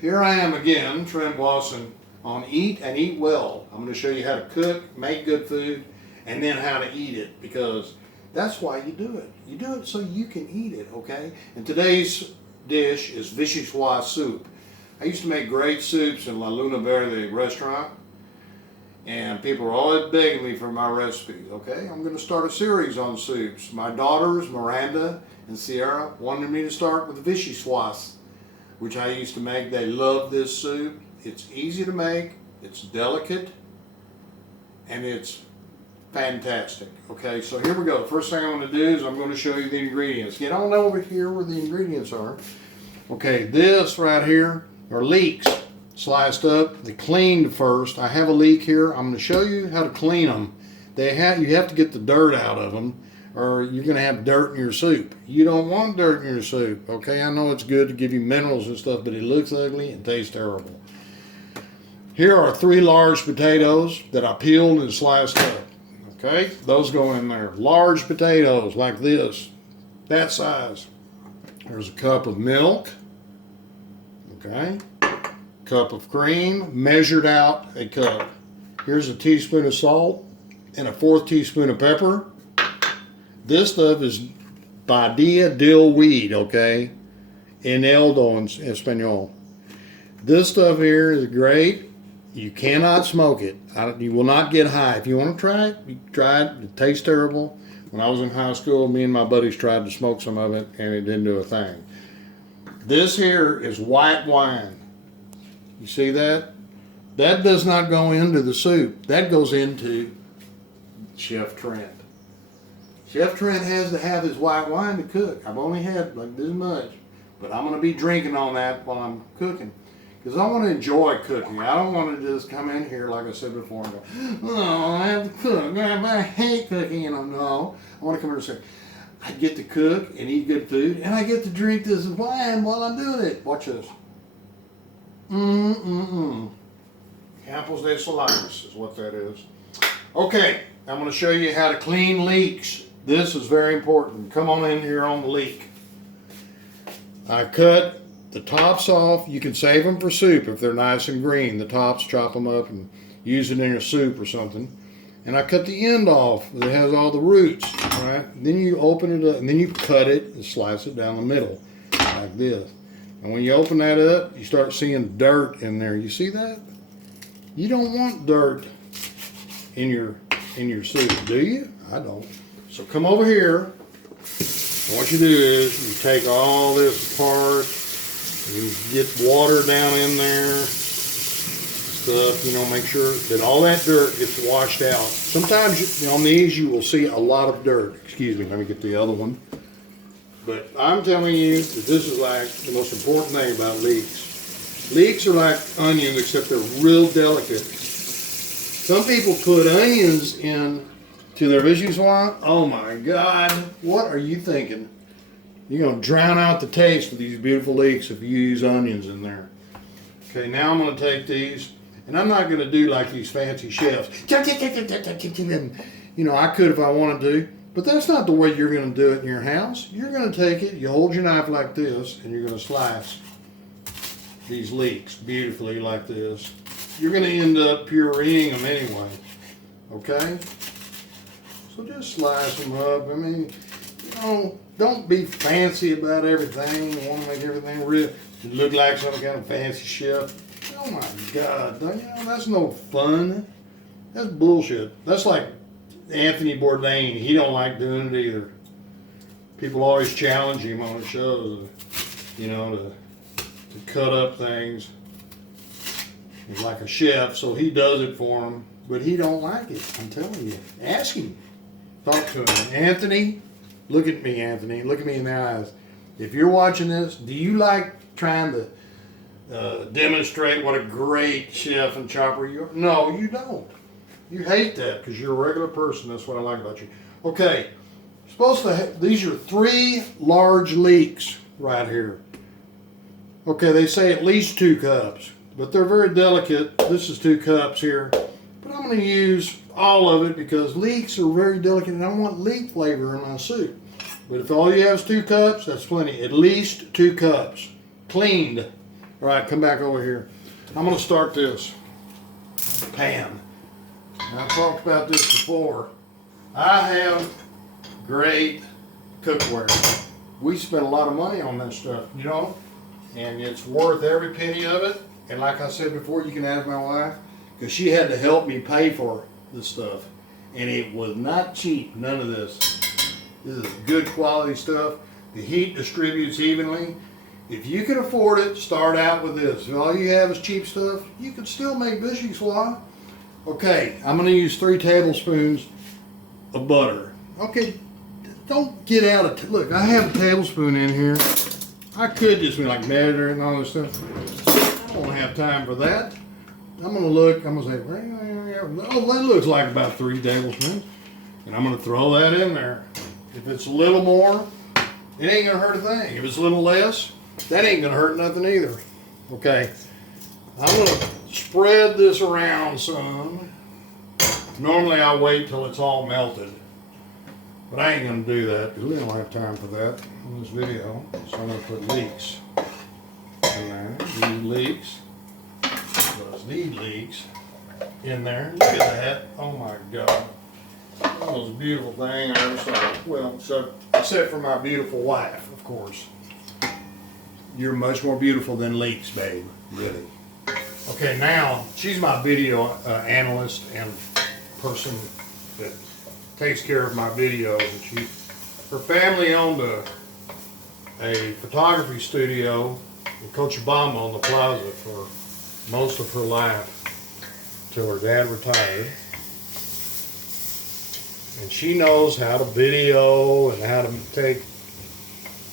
Here I am again, Trent Wauson, on Eat and Eat Well. I'm going to show you how to cook, make good food, and then how to eat it, because that's why you do it. You do it so you can eat it, okay? And today's dish is Vichysoiss soup. I used to make great soups in La Luna Verde restaurant, and people are always begging me for my recipes, okay? I'm going to start a series on soups. My daughters, Miranda and Sierra, wanted me to start with Vichysoiss, which I used to make. They love this soup. It's easy to make, it's delicate, and it's fantastic. Okay, so here we go. First thing I'm going to do is I'm going to show you the ingredients. Get on over here where the ingredients are. Okay, this right here are leeks sliced up. They cleaned first. I have a leek here. I'm going to show you how to clean them. You have to get the dirt out of them, or you're going to have dirt in your soup. You don't want dirt in your soup, okay? I know it's good to give you minerals and stuff, but it looks ugly and tastes terrible. Here are 3 large potatoes that I peeled and sliced up, okay? Those go in there. Large potatoes like this, that size. There's a cup of milk, okay? Cup of cream, measured out a cup. Here's a teaspoon of salt and a 1/4 teaspoon of pepper. This stuff is badilla dill weed, okay? Eneldo in Espanol. This stuff here is great. You cannot smoke it. You will not get high. If you want to try it, you try it. It tastes terrible. When I was in high school, me and my buddies tried to smoke some of it, and it didn't do a thing. This here is white wine. You see that? That does not go into the soup. That goes into Chef Trent. Chef Trent has to have his white wine to cook. I've only had like this much, but I'm going to be drinking on that while I'm cooking, because I want to enjoy cooking. I don't want to just come in here, like I said before, and go, oh, I have to cook. I hate cooking. And no, I want to come here and say, I get to cook and eat good food, and I get to drink this wine while I'm doing it. Watch this. Campos de Solares is what that is. Okay, I'm going to show you how to clean leeks. This is very important. Come on in here on the leek. I cut the tops off. You can save them for soup if they're nice and green. The tops, chop them up and use it in your soup or something. And I cut the end off. It has all the roots, right? Then you open it up and then you cut it and slice it down the middle like this. And when you open that up, you start seeing dirt in there. You see that? You don't want dirt in your soup, do you? I don't. So come over here. And what you do is you take all this apart. You get water down in there. Stuff, make sure that all that dirt gets washed out. Sometimes on these you will see a lot of dirt. Excuse me, let me get the other one. But I'm telling you that this is like the most important thing about leeks. Leeks are like onions, except they're real delicate. Some people put onions in to their Vichysoiss. Oh my God, what are you thinking? You're going to drown out the taste of these beautiful leeks if you use onions in there. Okay, now I'm going to take these, and I'm not going to do like these fancy chefs. I could if I wanted to. But that's not the way you're going to do it in your house. You're going to take it, you hold your knife like this, and you're going to slice these leeks beautifully like this. You're going to end up pureeing them anyway, okay? So just slice them up. I mean, don't be fancy about everything. You want to make everything real. You look like some kind of fancy chef. Oh my God, that's no fun. That's bullshit. That's like Anthony Bourdain. He don't like doing it either. People always challenge him on the shows, to cut up things. He's like a chef, so he does it for him, but he don't like it. I'm telling you. Ask him. Talk to him. Anthony, look at me, Anthony. Look at me in the eyes. If you're watching this, do you like trying to demonstrate what a great chef and chopper you are? No, you don't. You hate that because you're a regular person. That's what I like about you. Okay, these are 3 large leeks right here. Okay, they say at least 2 cups, but they're very delicate. This is 2 cups here, but I'm going to use all of it because leeks are very delicate, and I want leek flavor in my soup. But if all you have is 2 cups, that's plenty. At least 2 cups, cleaned. All right, come back over here. I'm gonna start this pan. Now, I've talked about this before. I have great cookware. We spend a lot of money on this stuff, you know, and it's worth every penny of it. And like I said before, you can ask my wife, because she had to help me pay for this stuff. And it was not cheap, none of this. This is good quality stuff. The heat distributes evenly. If you can afford it, start out with this. If all you have is cheap stuff, you can still make Vichysoiss. Okay, I'm gonna use 3 tablespoons of butter. Okay, don't get out of, look, I have a tablespoon in here. I could just be like measure and all this stuff. I don't have time for that. I'm gonna look, I'm gonna say, oh, that looks like about 3 tablespoons. And I'm gonna throw that in there. If it's a little more, it ain't gonna hurt a thing. If it's a little less, that ain't gonna hurt nothing either. Okay, I'm gonna spread this around some. Normally I wait till it's all melted, but I ain't gonna do that because we don't have time for that in this video. So I'm gonna put leeks in there. These leeks, these leeks in there. Look at that! Oh my God! That was the most beautiful thing I ever saw. Well, so except for my beautiful wife, of course. You're much more beautiful than leeks, babe. Really. Okay, now she's my video analyst and person that takes care of my videos. And her family owned a photography studio in Cochabamba on the plaza for most of her life till her dad retired. And she knows how to video and how to take,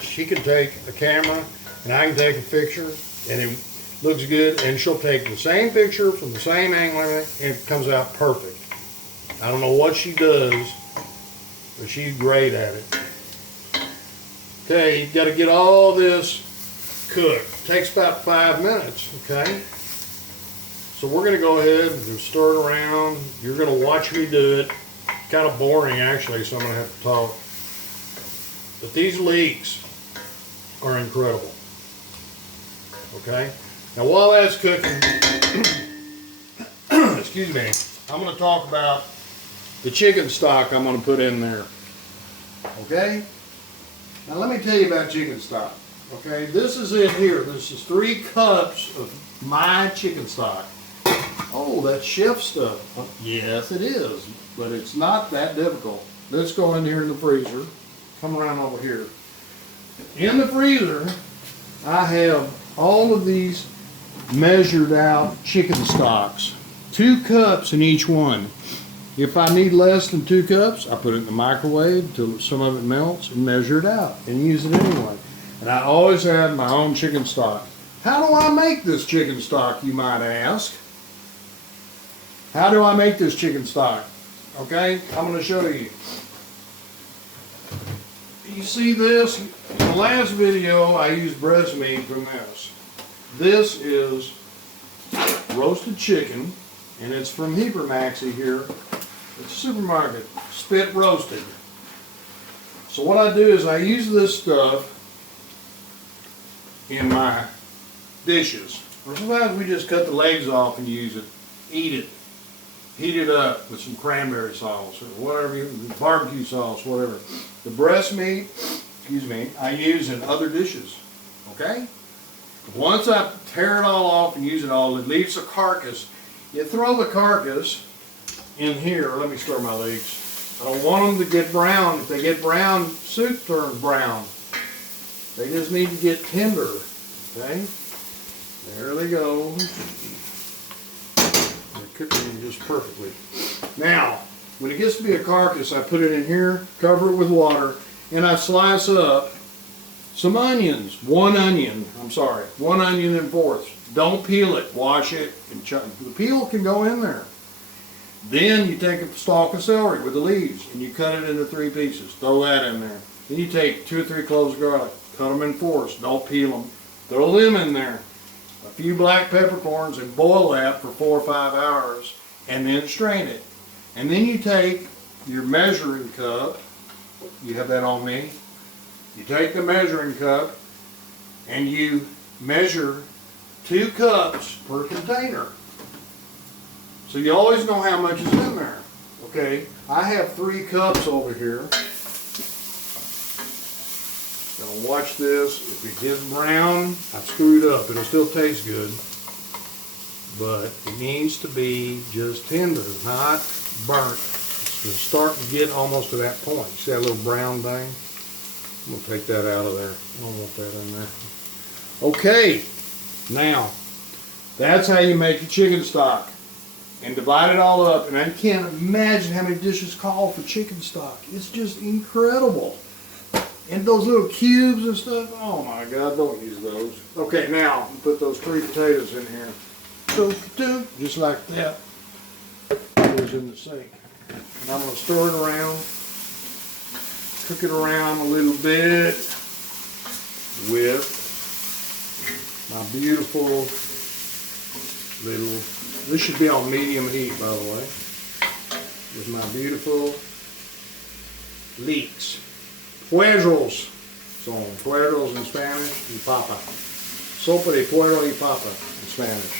she can take a camera and I can take a picture and it looks good, and she'll take the same picture from the same angle and it comes out perfect. I don't know what she does, but she's great at it. Okay, you got to get all this cooked. It takes about 5 minutes, okay? So we're going to go ahead and stir it around. You're going to watch me do it. Kind of boring actually, so I'm going to have to talk. But these leeks are incredible. Okay? Now while that's cooking, excuse me, I'm going to talk about the chicken stock I'm going to put in there. Okay? Now let me tell you about chicken stock. Okay? This is in here. This is 3 cups of my chicken stock. Oh, that's chef stuff. Yes, it is. But it's not that difficult. Let's go in here in the freezer. Come around over here. In the freezer, I have all of these measured out chicken stocks. 2 cups in each one. If I need less than 2 cups, I put it in the microwave until some of it melts and measure it out and use it anyway. And I always have my own chicken stock. How do I make this chicken stock, you might ask? How do I make this chicken stock? Okay, I'm going to show you. You see this? In the last video, I used breast meat from this. This is roasted chicken, and it's from Maxi here. It's a supermarket, spit roasted. So what I do is I use this stuff in my dishes. Or sometimes we just cut the legs off and use it, eat it. Heat it up with some cranberry sauce or whatever, barbecue sauce, whatever. The breast meat, excuse me, I use in other dishes, okay? Once I tear it all off and use it all, it leaves a carcass. You throw the carcass in here. Let me stir my leeks. I don't want them to get brown. If they get brown, soup turns brown. They just need to get tender, okay? There they go. Cooking just perfectly. Now, when it gets to be a carcass, I put it in here, cover it with water, and I slice up some onions. One onion in 4ths. Don't peel it. Wash it and chop. The peel can go in there. Then you take a stalk of celery with the leaves and you cut it into 3 pieces. Throw that in there. Then you take 2 or 3 cloves of garlic. Cut them in 4ths. Don't peel them. Throw them in there. A few black peppercorns and boil that for 4 or 5 hours and then strain it. And then you take your measuring cup, you have that on me, you take the measuring cup and you measure 2 cups per container. So you always know how much is in there. Okay, I have 3 cups over here. Now watch this. If it gets brown, I screwed up. It'll still taste good, but it needs to be just tender, not burnt. It's starting to get almost to that point. See that little brown thing? I'm going to take that out of there. I don't want that in there. Okay, now that's how you make your chicken stock. And divide it all up. And I can't imagine how many dishes call for chicken stock. It's just incredible. And those little cubes and stuff, oh my God, don't use those. Okay, now put those 3 potatoes in here. So, just like that. Goes in the sink. And I'm going to stir it around. Cook it around a little bit with my beautiful little, this should be on medium heat, by the way, with my beautiful leeks. Puerros. So, puerros in Spanish, y papa. Sopa de puerro y papa in Spanish.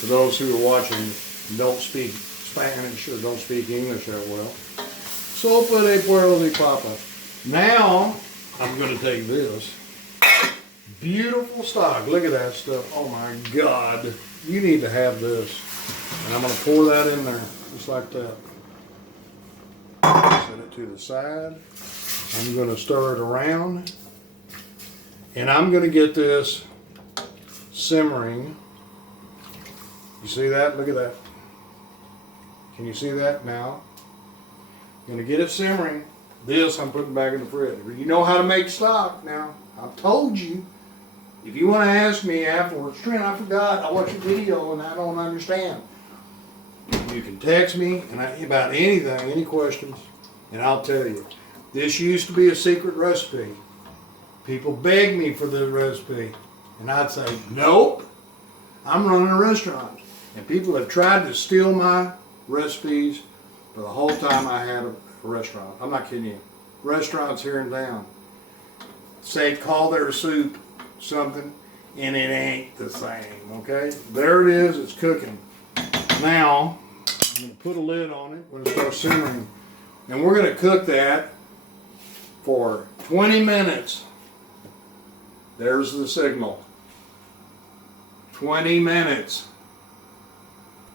For those who are watching and don't speak Spanish or don't speak English that well. Sopa de puerro y papa. Now, I'm going to take this. Beautiful stock. Look at that stuff. Oh my God. You need to have this. And I'm going to pour that in there, just like that. Set it to the side. I'm going to stir it around. And I'm going to get this simmering. You see that? Look at that. Can you see that now? I'm going to get it simmering. This I'm putting back in the fridge. You know how to make stock now. I've told you. If you want to ask me afterwards, Trent, I forgot, I watched a video and I don't understand. You can text me about anything, any questions, and I'll tell you. This used to be a secret recipe. People begged me for the recipe, and I'd say, nope, I'm running a restaurant. And people have tried to steal my recipes for the whole time I had a restaurant. I'm not kidding you. Restaurants here in town say call their soup something, and it ain't the same, okay? There it is, it's cooking. Now, I'm going to put a lid on it when it starts simmering. And we're going to cook that for 20 minutes. There's the signal. 20 minutes.